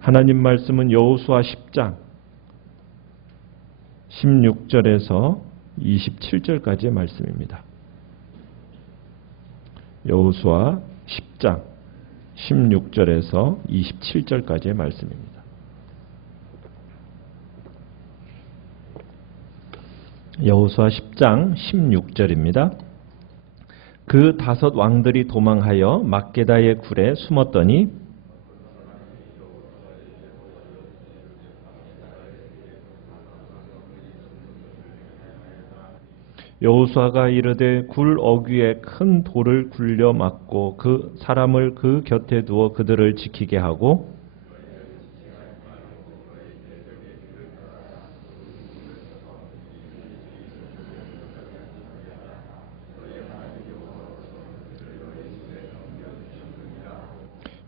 하나님 말씀은 여호수아 10장 16절에서 27절까지의 말씀입니다. 여호수아 10장 16절에서 27절까지의 말씀입니다. 여호수아 10장 16절입니다. 그 5 왕들이 도망하여 막게다의 굴에 숨었더니 여호수아가 이르되 굴 어귀에 큰 돌을 굴려 막고 그 사람을 그 곁에 두어 그들을 지키게 하고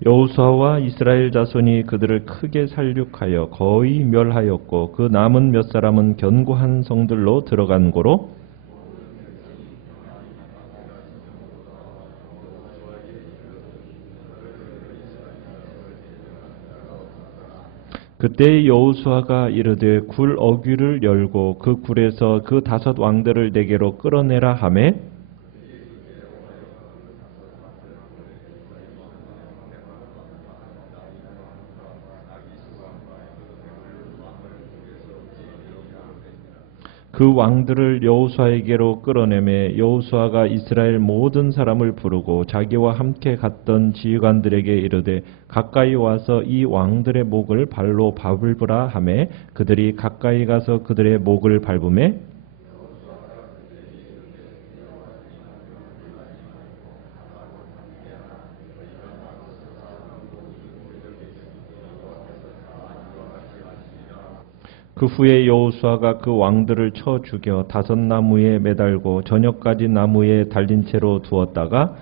여호수아와 이스라엘 자손이 그들을 크게 살육하여 거의 멸하였고 그 남은 몇 사람은 견고한 성들로 들어간 고로 그때 여호수아가 이르되 굴 어귀를 열고 그 굴에서 그 5 왕들을 내게로 끌어내라 하매 그 왕들을 여호수아에게로 끌어내매 여호수아가 이스라엘 모든 사람을 부르고 자기와 함께 갔던 지휘관들에게 이르되 가까이 와서 이 왕들의 목을 발로 밟으라 하매 그들이 가까이 가서 그들의 목을 밟으매 그 후에 여호수아가 그 왕들을 쳐 죽여 5 나무에 매달고 저녁까지 나무에 달린 채로 두었다가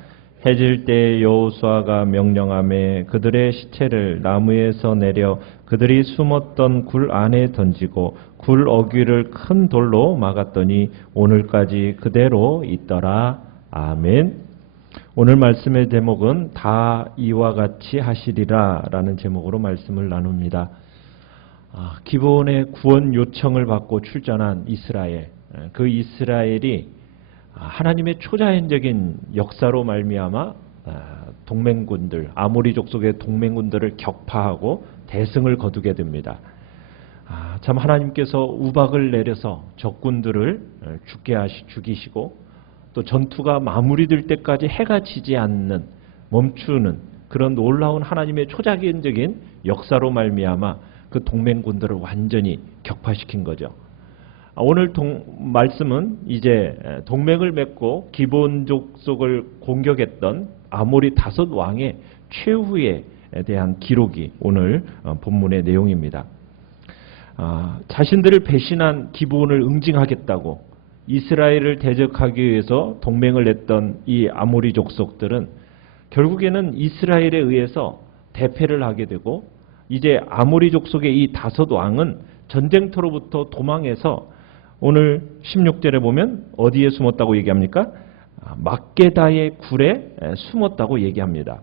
해질 때에 여호수아가 명령하매 그들의 시체를 나무에서 내려 그들이 숨었던 굴 안에 던지고 굴 어귀를 큰 돌로 막았더니 오늘까지 그대로 있더라. 아멘. 오늘 말씀의 제목은 다 이와 같이 하시리라 라는 제목으로 말씀을 나눕니다. 기브온의 구원 요청을 받고 출전한 이스라엘, 그 이스라엘이 하나님의 초자연적인 역사로 말미암아 동맹군들, 아모리 족속의 동맹군들을 격파하고 대승을 거두게 됩니다. 참 하나님께서 우박을 내려서 적군들을 죽이시고 또 전투가 마무리될 때까지 해가 지지 않는 멈추는 그런 놀라운 하나님의 초자연적인 역사로 말미암아 그 동맹군들을 완전히 격파시킨 거죠. 오늘 말씀은 이제 동맹을 맺고 기브온 족속을 공격했던 아모리 5 왕의 최후에 대한 기록이 오늘 본문의 내용입니다. 자신들을 배신한 기브온을 응징하겠다고 이스라엘을 대적하기 위해서 동맹을 냈던 이 아모리 족속들은 결국에는 이스라엘에 의해서 대패를 하게 되고 이제 아모리 족속의 이 5 왕은 전쟁터로부터 도망해서 오늘 16절에 보면 어디에 숨었다고 얘기합니까? 막게다의 굴에 숨었다고 얘기합니다.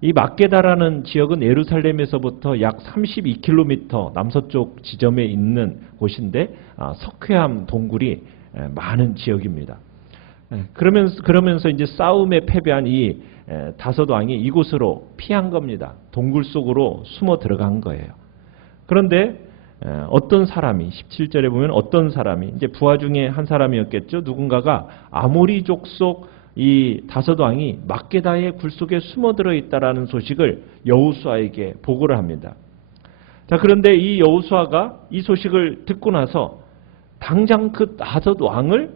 이 막게다라는 지역은 예루살렘에서부터 약 32km 남서쪽 지점에 있는 곳인데 석회암 동굴이 많은 지역입니다. 그러면서 이제 싸움에 패배한 이 5 왕이 이곳으로 피한 겁니다. 동굴 속으로 숨어 들어간 거예요. 그런데 어떤 사람이 17절에 보면 어떤 사람이 이제 부하 중에 한 사람이었겠죠. 누군가가 아모리 족속 이 5 왕이 막게다의 굴 속에 숨어 들어 있다라는 소식을 여호수아에게 보고를 합니다. 자, 그런데 이 여호수아가 이 소식을 듣고 나서 당장 그 5 왕을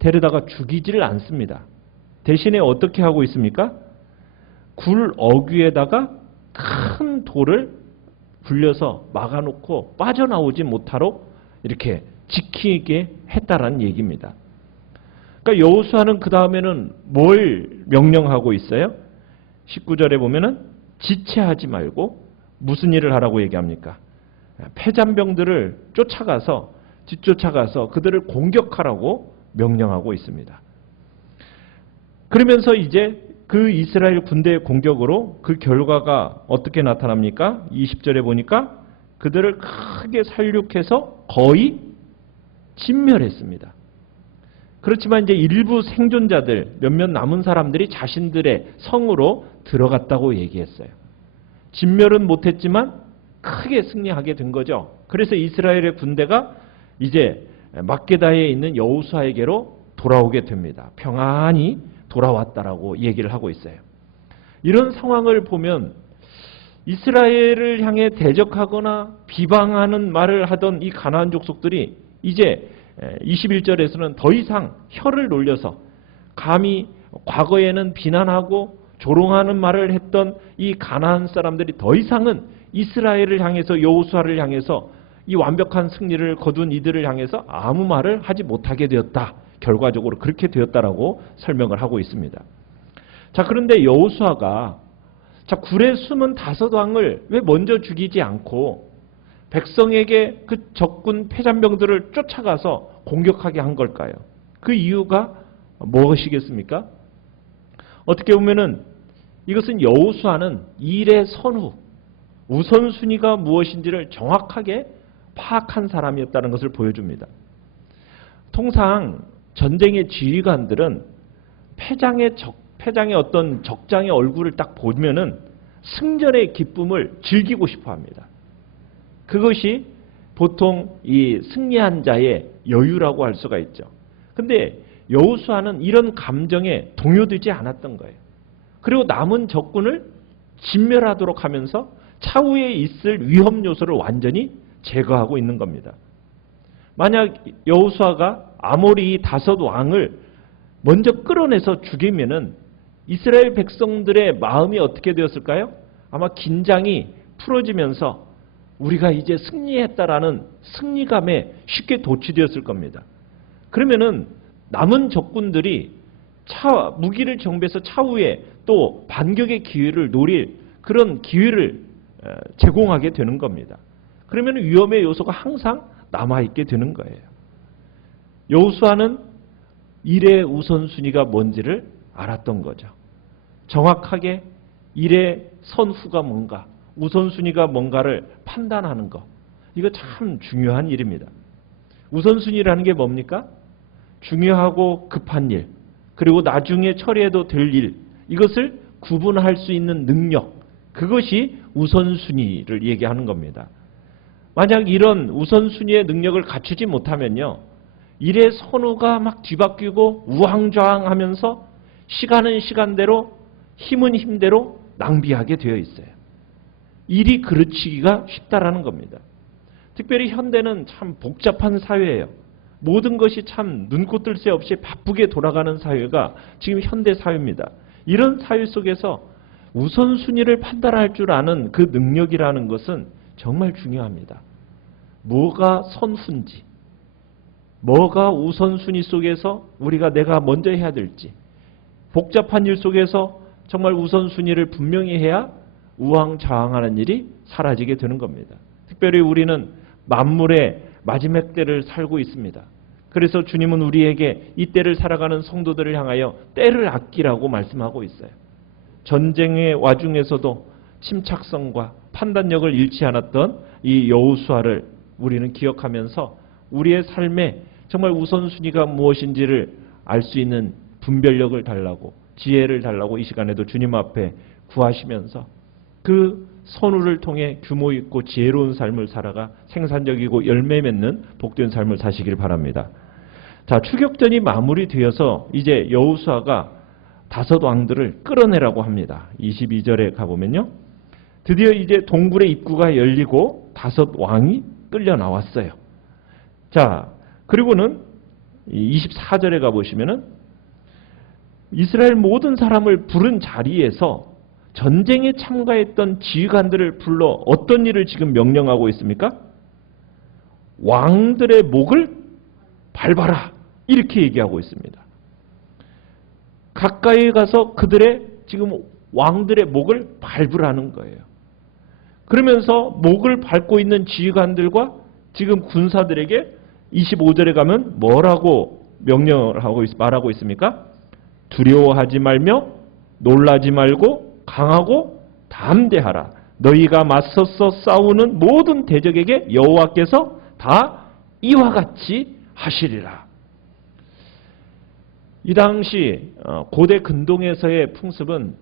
데려다가 죽이지를 않습니다. 대신에 어떻게 하고 있습니까? 굴 어귀에다가 큰 돌을 굴려서 막아놓고 빠져나오지 못하도록 이렇게 지키게 했다라는 얘기입니다. 그러니까 여호수아는 그 다음에는 뭘 명령하고 있어요? 19절에 보면은 지체하지 말고 무슨 일을 하라고 얘기합니까? 패잔병들을 뒤쫓아가서 그들을 공격하라고 명령하고 있습니다. 그러면서 이제 그 이스라엘 군대의 공격으로 그 결과가 어떻게 나타납니까? 20절에 보니까 그들을 크게 살육해서 거의 진멸했습니다. 그렇지만 이제 일부 생존자들, 몇몇 남은 사람들이 자신들의 성으로 들어갔다고 얘기했어요. 진멸은 못했지만 크게 승리하게 된 거죠. 그래서 이스라엘의 군대가 이제 막게다에 있는 여호수아에게로 돌아오게 됩니다. 평안히 돌아왔다라고 얘기를 하고 있어요. 이런 상황을 보면 이스라엘을 향해 대적하거나 비방하는 말을 하던 이 가나안 족속들이 이제 21절에서는 더 이상 혀를 놀려서 감히 과거에는 비난하고 조롱하는 말을 했던 이 가나안 사람들이 더 이상은 이스라엘을 향해서 여호수아를 향해서 이 완벽한 승리를 거둔 이들을 향해서 아무 말을 하지 못하게 되었다. 결과적으로 그렇게 되었다라고 설명을 하고 있습니다. 자, 그런데 여호수아가 굴에 숨은 5왕을 왜 먼저 죽이지 않고 백성에게 그 적군 패잔병들을 쫓아가서 공격하게 한 걸까요? 그 이유가 무엇이겠습니까? 어떻게 보면은 이것은 여호수아는 일의 선후, 우선순위가 무엇인지를 정확하게 파악한 사람이었다는 것을 보여줍니다. 통상 전쟁의 지휘관들은 패장의 어떤 적장의 얼굴을 딱 보면은 승전의 기쁨을 즐기고 싶어 합니다. 그것이 보통 이 승리한 자의 여유라고 할 수가 있죠. 근데 여호수아는 이런 감정에 동요되지 않았던 거예요. 그리고 남은 적군을 진멸하도록 하면서 차후에 있을 위험 요소를 완전히 제거하고 있는 겁니다. 만약 여호수아가 아모리 5왕을 먼저 끌어내서 죽이면은 이스라엘 백성들의 마음이 어떻게 되었을까요? 아마 긴장이 풀어지면서 우리가 이제 승리했다라는 승리감에 쉽게 도취되었을 겁니다. 그러면은 남은 적군들이 무기를 정비해서 차후에 또 반격의 기회를 노릴 그런 기회를 제공하게 되는 겁니다. 그러면 위험의 요소가 항상 남아있게 되는 거예요. 여호수아는 일의 우선순위가 뭔지를 알았던 거죠. 정확하게 일의 선후가 뭔가, 우선순위가 뭔가를 판단하는 것. 이거 참 중요한 일입니다. 우선순위라는 게 뭡니까? 중요하고 급한 일, 그리고 나중에 처리해도 될 일, 이것을 구분할 수 있는 능력, 그것이 우선순위를 얘기하는 겁니다. 만약 이런 우선순위의 능력을 갖추지 못하면요, 일의 선호가 막 뒤바뀌고 우왕좌왕하면서 시간은 시간대로, 힘은 힘대로 낭비하게 되어 있어요. 일이 그르치기가 쉽다라는 겁니다. 특별히 현대는 참 복잡한 사회예요. 모든 것이 참 눈코 뜰 새 없이 바쁘게 돌아가는 사회가 지금 현대 사회입니다. 이런 사회 속에서 우선순위를 판단할 줄 아는 그 능력이라는 것은 정말 중요합니다. 뭐가 선후인지, 뭐가 우선순위 속에서 내가 먼저 해야 될지, 복잡한 일 속에서 정말 우선순위를 분명히 해야 우왕좌왕하는 일이 사라지게 되는 겁니다. 특별히 우리는 만물의 마지막 때를 살고 있습니다. 그래서 주님은 우리에게 이 때를 살아가는 성도들을 향하여 때를 아끼라고 말씀하고 있어요. 전쟁의 와중에서도 침착성과 판단력을 잃지 않았던 이 여호수아를 우리는 기억하면서 우리의 삶에 정말 우선순위가 무엇인지를 알 수 있는 분별력을 달라고, 지혜를 달라고 이 시간에도 주님 앞에 구하시면서 그 선우를 통해 규모 있고 지혜로운 삶을 살아가 생산적이고 열매 맺는 복된 삶을 사시길 바랍니다. 자, 추격전이 마무리되어서 이제 여호수아가 5왕들을 끌어내라고 합니다. 22절에 가보면요, 드디어 이제 동굴의 입구가 열리고 5왕이 끌려 나왔어요. 자, 그리고는 24절에 가보시면은 이스라엘 모든 사람을 부른 자리에서 전쟁에 참가했던 지휘관들을 불러 어떤 일을 지금 명령하고 있습니까? 왕들의 목을 밟아라, 이렇게 얘기하고 있습니다. 가까이 가서 그들의 지금 왕들의 목을 밟으라는 거예요. 그러면서 목을 밟고 있는 지휘관들과 지금 군사들에게 25절에 가면 뭐라고 명령을 하고 말하고 있습니까? 두려워하지 말며 놀라지 말고 강하고 담대하라. 너희가 맞서서 싸우는 모든 대적에게 여호와께서 다 이와 같이 하시리라. 이 당시 고대 근동에서의 풍습은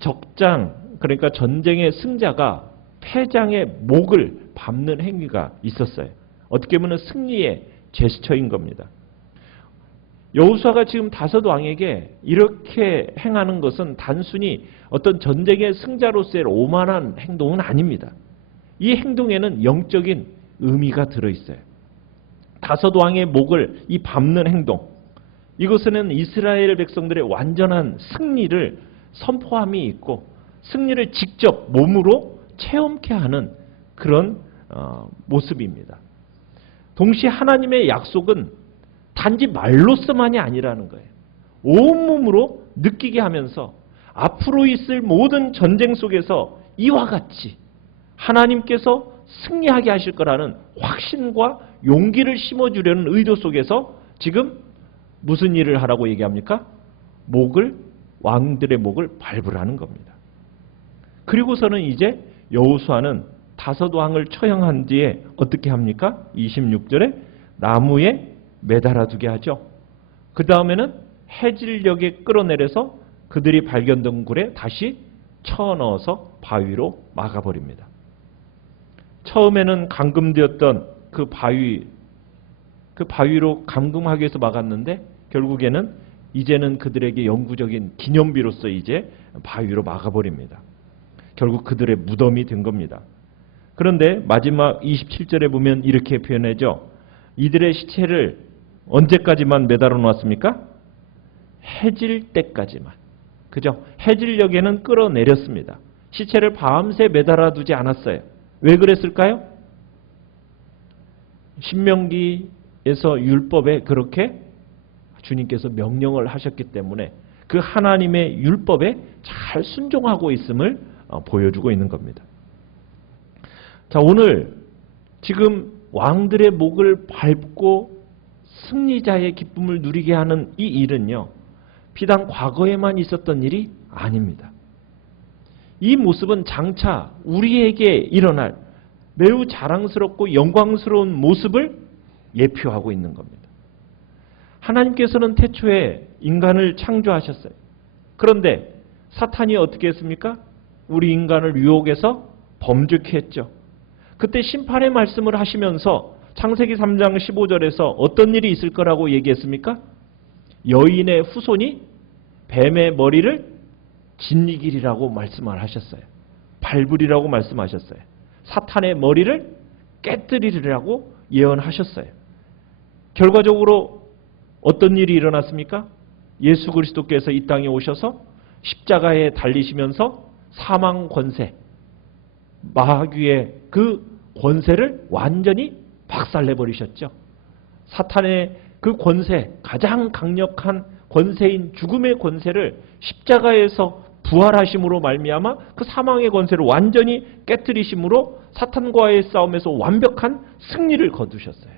적장, 그러니까 전쟁의 승자가 패장의 목을 밟는 행위가 있었어요. 어떻게 보면 승리의 제스처인 겁니다. 여호수아가 지금 다섯 왕에게 이렇게 행하는 것은 단순히 어떤 전쟁의 승자로서의 오만한 행동은 아닙니다. 이 행동에는 영적인 의미가 들어있어요. 다섯 왕의 목을 이 밟는 행동, 이것은 이스라엘 백성들의 완전한 승리를 선포함이 있고 승리를 직접 몸으로 체험케 하는 그런 모습입니다. 동시에 하나님의 약속은 단지 말로서만이 아니라는 거예요. 온몸으로 느끼게 하면서 앞으로 있을 모든 전쟁 속에서 이와 같이 하나님께서 승리하게 하실 거라는 확신과 용기를 심어주려는 의도 속에서 지금 무슨 일을 하라고 얘기합니까? 왕들의 목을 밟으라는 겁니다. 그리고서는 이제 여호수아는 다섯 왕을 처형한 뒤에 어떻게 합니까? 26절에 나무에 매달아 두게 하죠. 그 다음에는 해질녘에 끌어내려서 그들이 발견된 굴에 다시 쳐넣어서 바위로 막아버립니다. 처음에는 감금되었던 그 바위로 감금하기 위해서 막았는데 결국에는 이제는 그들에게 영구적인 기념비로서 이제 바위로 막아버립니다. 결국 그들의 무덤이 된 겁니다. 그런데 마지막 27절에 보면 이렇게 표현하죠. 이들의 시체를 언제까지만 매달아 놓았습니까? 해질 때까지만. 그죠? 해질녘에는 끌어내렸습니다. 시체를 밤새 매달아 두지 않았어요. 왜 그랬을까요? 신명기에서 율법에 그렇게 주님께서 명령을 하셨기 때문에 그 하나님의 율법에 잘 순종하고 있음을 보여주고 있는 겁니다. 자, 오늘 지금 왕들의 목을 밟고 승리자의 기쁨을 누리게 하는 이 일은요, 비단 과거에만 있었던 일이 아닙니다. 이 모습은 장차 우리에게 일어날 매우 자랑스럽고 영광스러운 모습을 예표하고 있는 겁니다. 하나님께서는 태초에 인간을 창조하셨어요. 그런데 사탄이 어떻게 했습니까? 우리 인간을 유혹해서 범죄케 했죠. 그때 심판의 말씀을 하시면서 창세기 3장 15절에서 어떤 일이 있을 거라고 얘기했습니까? 여인의 후손이 뱀의 머리를 짓이기리라고 말씀을 하셨어요. 밟으리라고 말씀하셨어요. 사탄의 머리를 깨뜨리리라고 예언하셨어요. 결과적으로 어떤 일이 일어났습니까? 예수 그리스도께서 이 땅에 오셔서 십자가에 달리시면서 사망 권세, 마귀의 그 권세를 완전히 박살내버리셨죠. 사탄의 그 권세, 가장 강력한 권세인 죽음의 권세를 십자가에서 부활하심으로 말미암아 그 사망의 권세를 완전히 깨뜨리심으로 사탄과의 싸움에서 완벽한 승리를 거두셨어요.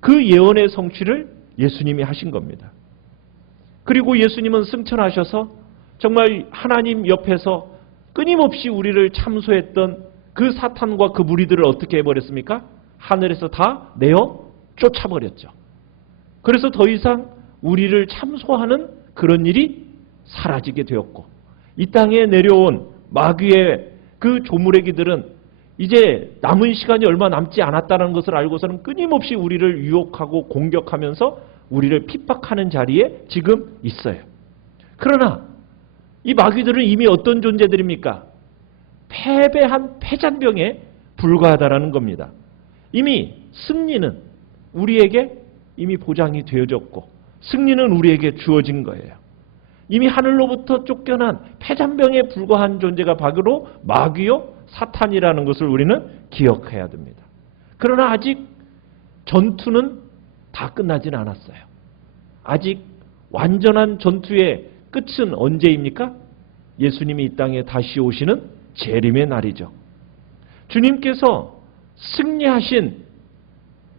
그 예언의 성취를 예수님이 하신 겁니다. 그리고 예수님은 승천하셔서 정말 하나님 옆에서 끊임없이 우리를 참소했던 그 사탄과 그 무리들을 어떻게 해버렸습니까? 하늘에서 다 내어 쫓아버렸죠. 그래서 더 이상 우리를 참소하는 그런 일이 사라지게 되었고, 이 땅에 내려온 마귀의 그 조무래기들은 이제 남은 시간이 얼마 남지 않았다는 것을 알고서는 끊임없이 우리를 유혹하고 공격하면서 우리를 핍박하는 자리에 지금 있어요. 그러나 이 마귀들은 이미 어떤 존재들입니까? 패배한 패잔병에 불과하다라는 겁니다. 이미 승리는 우리에게 이미 보장이 되어졌고 승리는 우리에게 주어진 거예요. 이미 하늘로부터 쫓겨난 패잔병에 불과한 존재가 바로 마귀요 사탄이라는 것을 우리는 기억해야 됩니다. 그러나 아직 전투는 다 끝나진 않았어요. 아직 완전한 전투의 끝은 언제입니까? 예수님이 이 땅에 다시 오시는 재림의 날이죠. 주님께서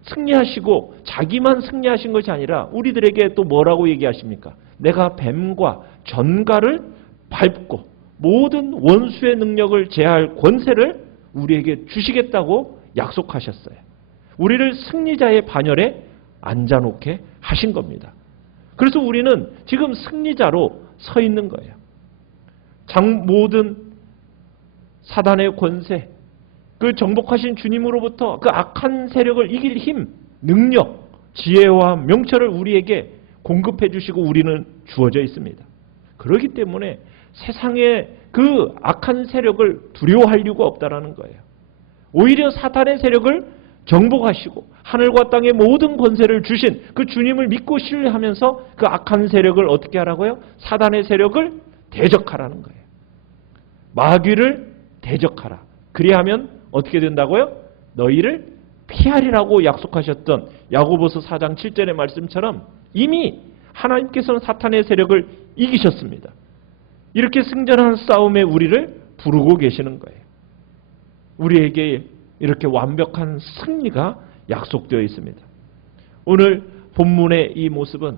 승리하시고 자기만 승리하신 것이 아니라 우리들에게 또 뭐라고 얘기하십니까? 내가 뱀과 전갈을 밟고 모든 원수의 능력을 제할 권세를 우리에게 주시겠다고 약속하셨어요. 우리를 승리자의 반열에 앉아놓게 하신 겁니다. 그래서 우리는 지금 승리자로 서 있는 거예요. 모든 사단의 권세, 그 정복하신 주님으로부터 그 악한 세력을 이길 힘, 능력, 지혜와 명철을 우리에게 공급해 주시고 우리는 주어져 있습니다. 그렇기 때문에 세상의 그 악한 세력을 두려워할 이유가 없다라는 거예요. 오히려 사탄의 세력을 정복하시고 하늘과 땅의 모든 권세를 주신 그 주님을 믿고 신뢰하면서 그 악한 세력을 어떻게 하라고요? 사단의 세력을 대적하라는 거예요. 마귀를 대적하라. 그리하면 어떻게 된다고요? 너희를 피하리라고 약속하셨던 야고보서 4장 7절의 말씀처럼 이미 하나님께서는 사탄의 세력을 이기셨습니다. 이렇게 승전하는 싸움에 우리를 부르고 계시는 거예요. 우리에게 이렇게 완벽한 승리가 약속되어 있습니다. 오늘 본문의 이 모습은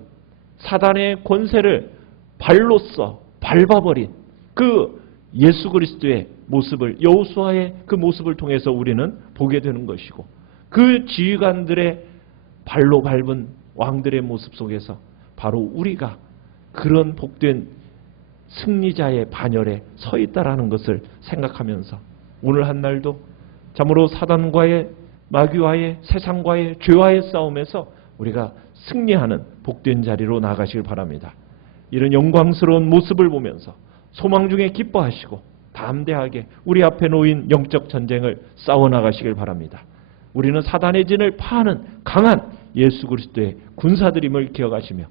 사단의 권세를 발로써 밟아버린 그 예수 그리스도의 모습을, 여호수아의 그 모습을 통해서 우리는 보게 되는 것이고, 그 지휘관들의 발로 밟은 왕들의 모습 속에서 바로 우리가 그런 복된 승리자의 반열에 서 있다라는 것을 생각하면서 오늘 한 날도 참으로 사단과의, 마귀와의, 세상과의, 죄와의 싸움에서 우리가 승리하는 복된 자리로 나가시길 바랍니다. 이런 영광스러운 모습을 보면서 소망 중에 기뻐하시고 담대하게 우리 앞에 놓인 영적 전쟁을 싸워나가시길 바랍니다. 우리는 사단의 진을 파하는 강한 예수 그리스도의 군사들임을 기억하시며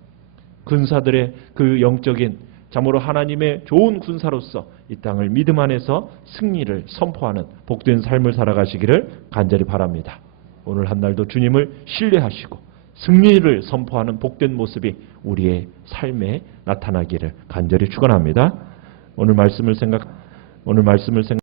군사들의 그 영적인 참으로 하나님의 좋은 군사로서 이 땅을 믿음 안에서 승리를 선포하는 복된 삶을 살아가시기를 간절히 바랍니다. 오늘 한 날도 주님을 신뢰하시고 승리를 선포하는 복된 모습이 우리의 삶에 나타나기를 간절히 축원합니다. 오늘 말씀을 생각